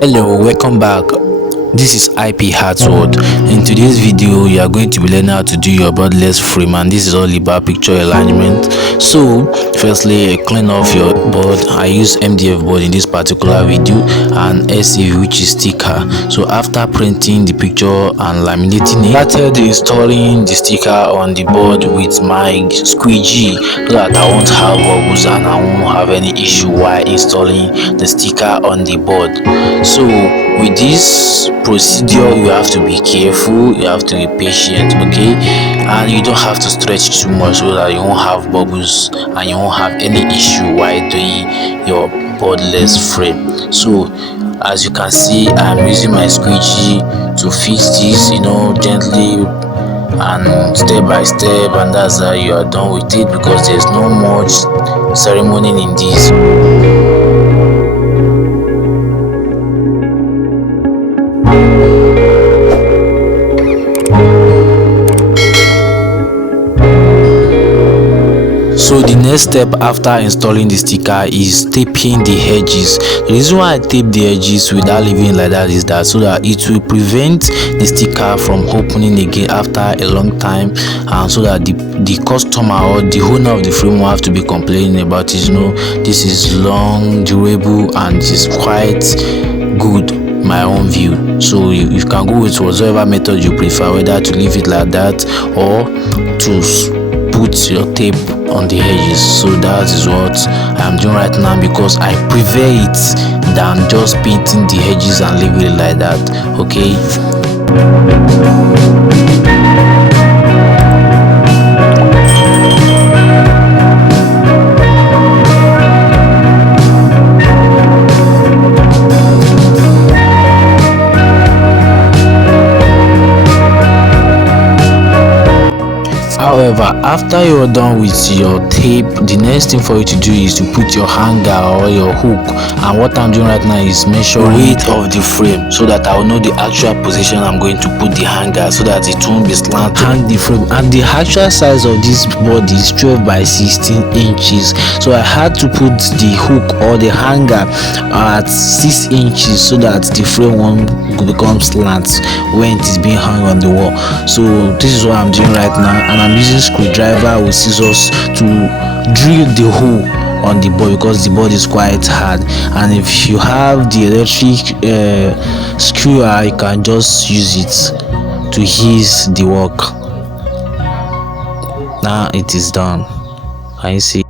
Hello, welcome back. This is IP.A.W. In today's video, you are going to be learning how to do your borderless frame, and this is all about picture alignment. So, firstly, clean off your board. I use MDF board in this particular video and Adhesive, which is sticker. So, after printing the picture and laminating it, I started installing the sticker on the board with my squeegee so that I won't have bubbles and I won't have any issue while installing the sticker on the board. So with this procedure, you have to be careful, you have to be patient, okay, and you don't have to stretch too much so that you won't have bubbles and you won't have any issue while doing your borderless frame. So as you can see, I'm using my squeegee to fix this, gently and step by step, and that's how you are done with it, because there's no much ceremony in this. So the next step after installing the sticker is taping the edges. The reason why I tape the edges without leaving it like that is that so that it will prevent the sticker from opening again after a long time, and so that the customer or the owner of the frame will have to be complaining about it. This is long, durable, and it's quite good, my own view. So you can go with whatever method you prefer, whether to leave it like that or to put your tape on the edges. So that is what I'm doing right now, because I prefer it than just painting the edges and leaving it like that, okay. However, after you're done with your tape, the next thing for you to do is to put your hanger or your hook. And what I'm doing right now is measure the weight of the frame so that I'll know the actual position I'm going to put the hanger, so that it won't be slanted. Hang the frame, and the actual size of this body is 12 by 16 inches. So I had to put the hook or the hanger at 6 inches so that the frame won't become slant when it is being hung on the wall. So this is what I'm doing right now, and I'm using screwdriver with scissors to drill the hole on the board, because the board is quite hard. And if you have the electric skewer, you can just use it to ease the work. Now it is done. Can you see?